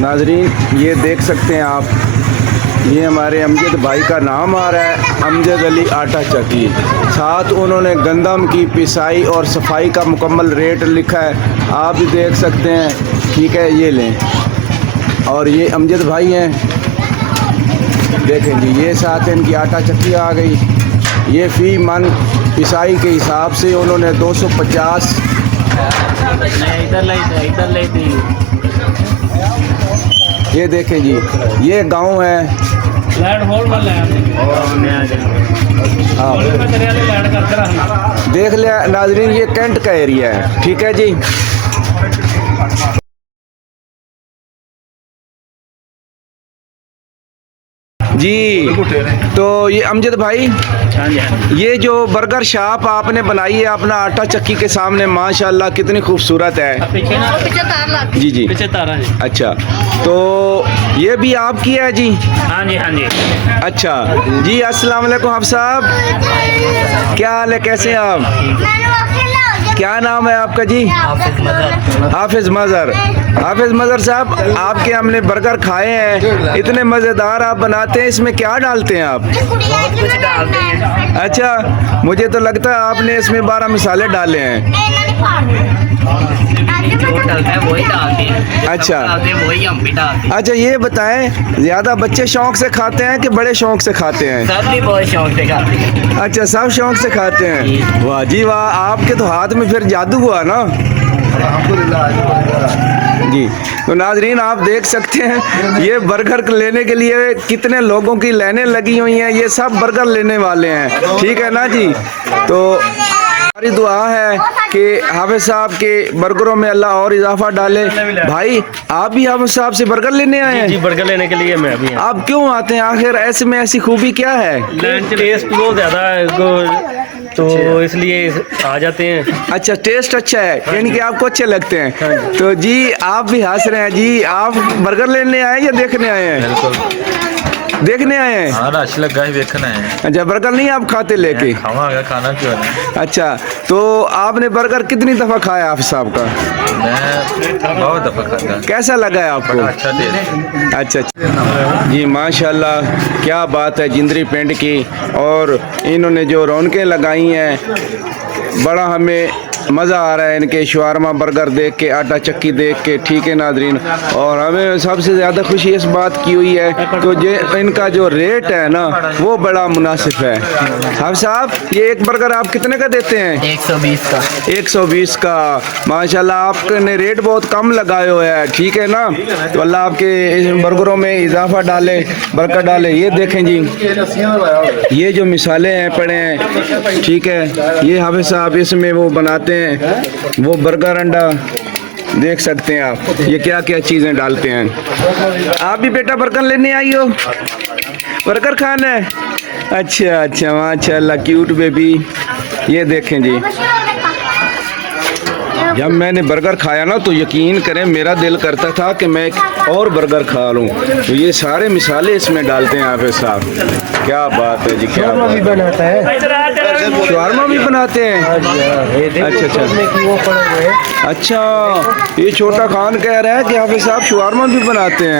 नाजरीन ये देख सकते हैं आप, ये हमारे अमजद भाई का नाम आ रहा है, अमजद अली आटा चक्की। साथ उन्होंने गंदम की पिसाई और सफाई का मुकम्मल रेट लिखा है, आप भी देख सकते हैं। ठीक है, ये लें। और ये अमजद भाई हैं, देखें जी, ये साथ इनकी आटा चक्की आ गई। ये फ़ी मन पिसाई के हिसाब से उन्होंने 250। ये देखें जी, ये गांव है। हाँ, देख लिया नाजरीन, ये कैंट का एरिया है। ठीक है जी। जी, तो ये अमजद भाई, ये जो बर्गर शॉप आपने बनाई है अपना आटा चक्की के सामने, माशाल्लाह कितनी खूबसूरत है। जी जी, अच्छा, तो ये भी आपकी है जी? हाँ जी, हाँ जी। अच्छा जी, अस्सलाम वालेकुम आप साहब, क्या हाल है, कैसे हैं आप? क्या नाम है आपका जी? हाफिज मज़हर। हाफिज मज़हर साहब, आपके हमने बर्गर खाए हैं, इतने मज़ेदार आप बनाते हैं, इसमें क्या डालते हैं आप? कुछ डालते हैं। अच्छा, मुझे तो लगता है आपने इसमें 12 मसाले डाले हैं। जो डालता है वही डालते हैं। अच्छा, वही हम भी डालते हैं। अच्छा, ये बताएं, ज़्यादा बच्चे शौक से खाते हैं कि बड़े शौक से खाते हैं? सब भी बहुत शौक से खाते हैं। अच्छा, सब शौक से खाते हैं। वाह जी वाह, आपके तो हाथ में फिर जादू हुआ ना। जी, तो नाजरीन आप देख सकते हैं, ये बर्गर लेने के लिए कितने लोगों की लाइनें लगी हुई हैं। ये सब बर्गर लेने वाले हैं, ठीक है ना जी। तो हमारी दुआ है कि हाफिज साहब के बर्गरों में अल्लाह और इजाफा डाले। भाई, आप भी हाफिज साहब से बर्गर लेने आए हैं? जी, बर्गर लेने के लिए मैं अभी। आप क्यों आते हैं आखिर? ऐसे में ऐसी खूबी क्या है? टेस्ट बहुत ज़्यादा है तो इसलिए आ जाते हैं। अच्छा, टेस्ट अच्छा है, यानी कि आपको अच्छे लगते हैं। तो जी, आप भी हंस रहे हैं जी, आप बर्गर लेने आए या देखने आए हैं? देखने आए हैं। हाँ, रश लगा है, देखना है। अच्छा, बर्गर नहीं आप खाते लेके? खावांगा, खाना क्यों नहीं। अच्छा, तो आपने बर्गर कितनी दफ़ा खाया हाफिज साहब का? मैं बहुत दफ़ा खाता। कैसा लगा है आपको? अच्छा टेस्ट। अच्छा जी, माशाल्लाह, क्या बात है जिंदरी पिंड की। और इन्होंने जो रौनकें लगाई हैं, बड़ा हमें मज़ा आ रहा है इनके शवारमा बर्गर देख के, आटा चक्की देख के। ठीक है नाजरीन, और हमें सबसे ज़्यादा खुशी इस बात की हुई है तो जो इनका जो रेट है ना, वो बड़ा मुनासिब है। हाफिज साहब, ये एक बर्गर आप कितने का देते हैं? 120 का। 120 का, माशाल्लाह आपने रेट बहुत कम लगाए हुए है। ठीक है ना, तो अल्लाह आपके इस बर्गरों में इजाफा डाले, बरकत डाले। ये देखें जी, ये जो मिसाले हैं पड़े हैं, ठीक है, ये हाफिज साहब इसमें वो बनाते हैं, वो बर्गर अंडा देख सकते हैं आप, ये क्या क्या चीज़ें डालते हैं। आप भी बेटा बर्गर लेने आई हो? बर्गर खाना है? अच्छा अच्छा, माशाल्लाह, क्यूट बेबी। ये देखें जी, जब मैंने बर्गर खाया ना तो यकीन करें मेरा दिल करता था कि मैं एक और बर्गर खा लूं। तो ये सारे मिसाले इसमें डालते हैं हाफिज साहब, क्या बात है जी, क्या बात भी बनाता है। शवारमा भी बनाते हैं? अच्छा अच्छा, अच्छा, ये छोटा खान कह रहा है कि हाफिज साहब शवारमा भी बनाते हैं।